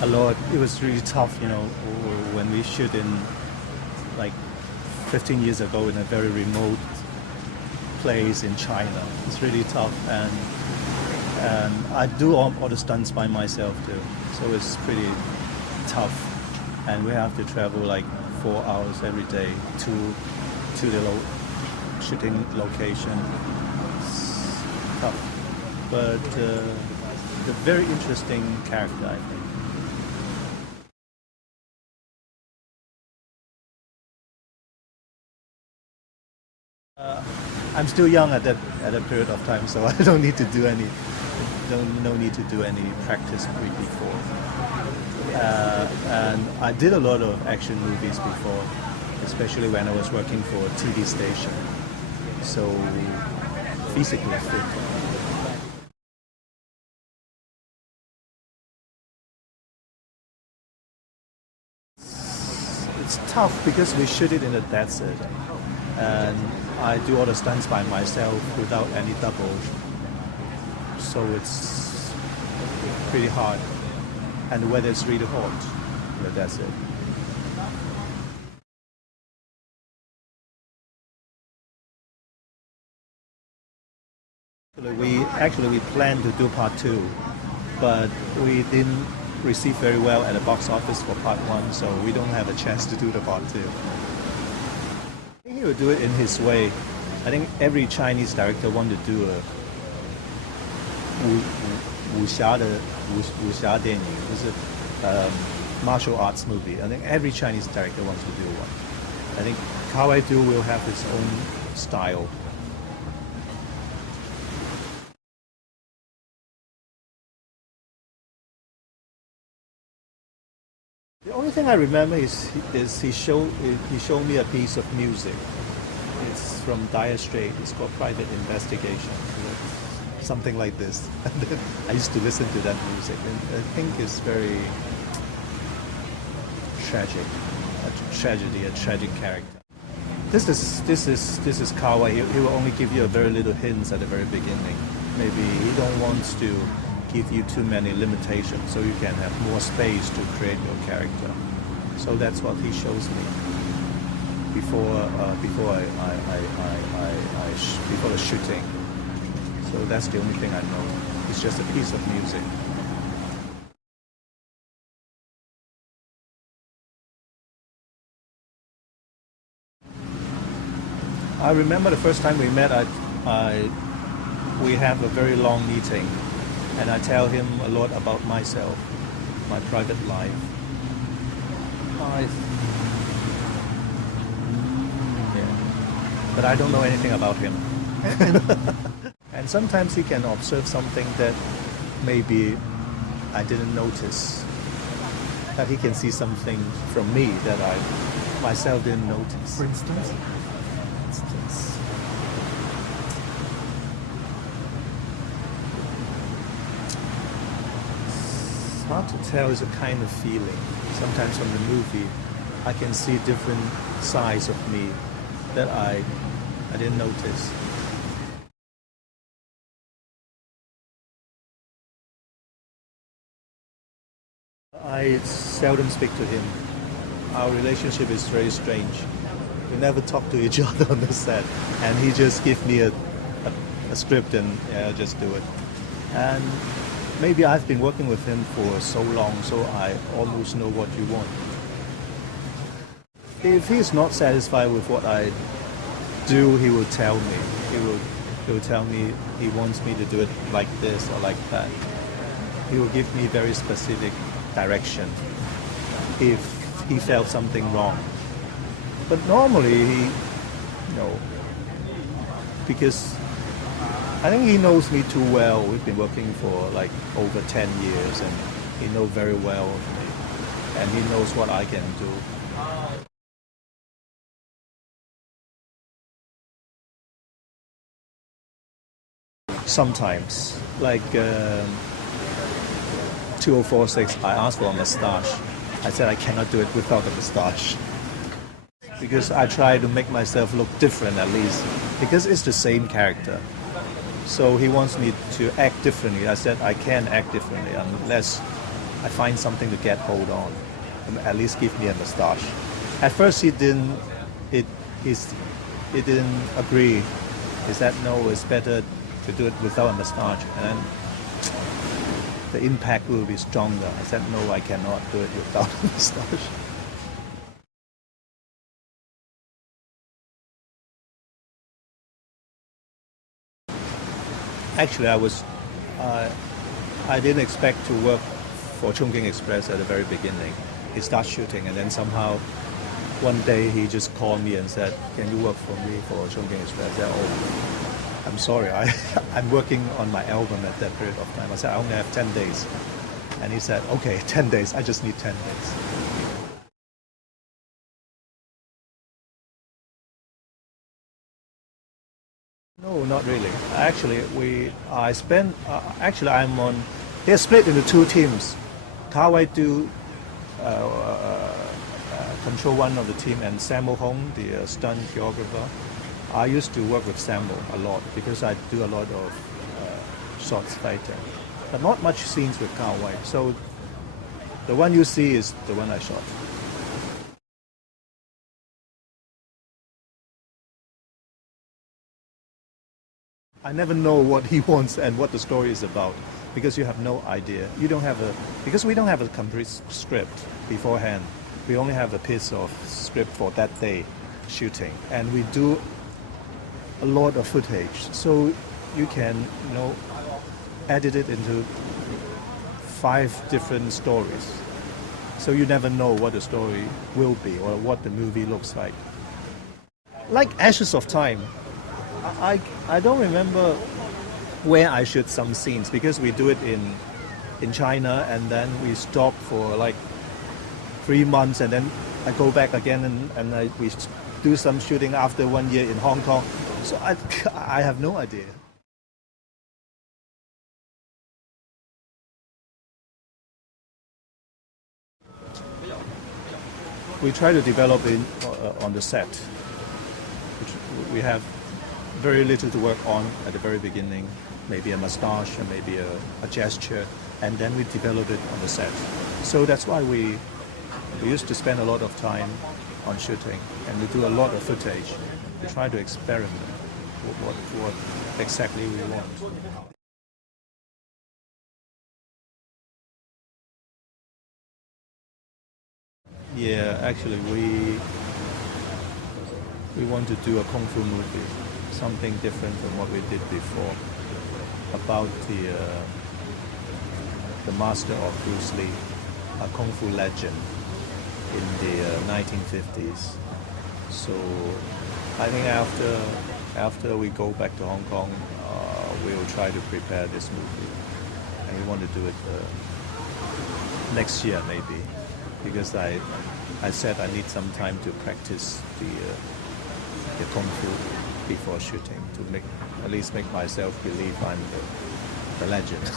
a lot. It was really tough, when we shoot in like 15 years ago in a very remote place in China. It's really tough, and I do all the stunts by myself too, so it's pretty tough. And we have to travel like 4 hours every day to the shooting location. It's tough, but a very interesting character, I think. I'm still young at that period of time, so I don't need to do any no need to do any practice before. And I did a lot of action movies before, especially when I was working for a TV station. So physically fit. It's tough because we shoot it in the desert, and I do all the stunts by myself without any double, so it's pretty hard. And the weather is really hot in the desert. We planned to do part two, but we didn't receive very well at the box office for part one, so we don't have a chance to do the part two. I think he will do it in his way. I think every Chinese director wants to do a 武侠电影, martial arts movie. I think every Chinese director wants to do one. I think Kar Wai will have his own style. The only thing I remember is he showed me a piece of music. It's from Dire Straits. It's called Private Investigation. Something like this. And I used to listen to that music, and I think it's very tragic, a tragic character. This is Kar Wai. He will only give you a very little hints at the very beginning. Maybe he don't want to give you too many limitations, so you can have more space to create your character. So that's what he shows me before the shooting. So that's the only thing I know. It's just a piece of music. I remember the first time we met, we have a very long meeting, and I tell him a lot about myself, my private life. Yeah. But I don't know anything about him. And sometimes he can observe something that maybe I didn't notice. That he can see something from me that I myself didn't notice. For instance? It's hard to tell. It's a kind of feeling. Sometimes from the movie, I can see different sides of me that I didn't notice. I seldom speak to him. Our relationship is very strange. We never talk to each other on the set, and he just gives me a script and just do it. And maybe I've been working with him for so long, so I almost know what you want. If he's not satisfied with what I do, he will tell me. He will tell me he wants me to do it like this or like that. He will give me very specific direction if he felt something wrong. But normally because I think he knows me too well. We've been working for like over 10 years, and he knows very well of me, and he knows what I can do. Sometimes, like 2046, I asked for a mustache. I said I cannot do it without a mustache. Because I try to make myself look different at least. Because it's the same character. So he wants me to act differently. I said I can't act differently unless I find something to get hold on, at least give me a moustache. At first he didn't, it, he didn't agree. He said no, it's better to do it without a moustache, and then the impact will be stronger. I said no, I cannot do it without a moustache. Actually, I didn't expect to work for Chungking Express at the very beginning. He started shooting, and then somehow one day he just called me and said, "Can you work for me for Chungking Express?" I said, "Oh, I'm sorry, I'm working on my album at that period of time." I said, "I only have 10 days." And he said, "Okay, 10 days, I just need 10 days." No, not really. Actually, actually, I'm on, they're split into two teams. Kar Wai do control one of the team, and Samuel Hong, the stunt choreographer. I used to work with Samuel a lot because I do a lot of shots fighting, but not much scenes with Kar Wai. So the one you see is the one I shot. I never know what he wants and what the story is about because you have no idea. You don't have because we don't have a complete script beforehand. We only have a piece of script for that day shooting, and we do a lot of footage. So you can, edit it into 5 different stories. So you never know what the story will be or what the movie looks like. Like Ashes of Time, I don't remember where I shoot some scenes because we do it in China, and then we stop for like 3 months, and then I go back again, and we do some shooting after 1 year in Hong Kong. So I have no idea. We try to develop it on the set. We have very little to work on at the very beginning, maybe a moustache and maybe a gesture, and then we develop it on the set. So that's why we used to spend a lot of time on shooting, and we do a lot of footage. We try to experiment what exactly we want. Yeah, actually we want to do a kung fu movie, something different from what we did before, about the master of Bruce Lee, a kung fu legend in the 1950s. So I think after we go back to Hong Kong, we'll try to prepare this movie, and we want to do it next year maybe, because I said I need some time to practice the kung fu before shooting to at least make myself believe I'm the legend.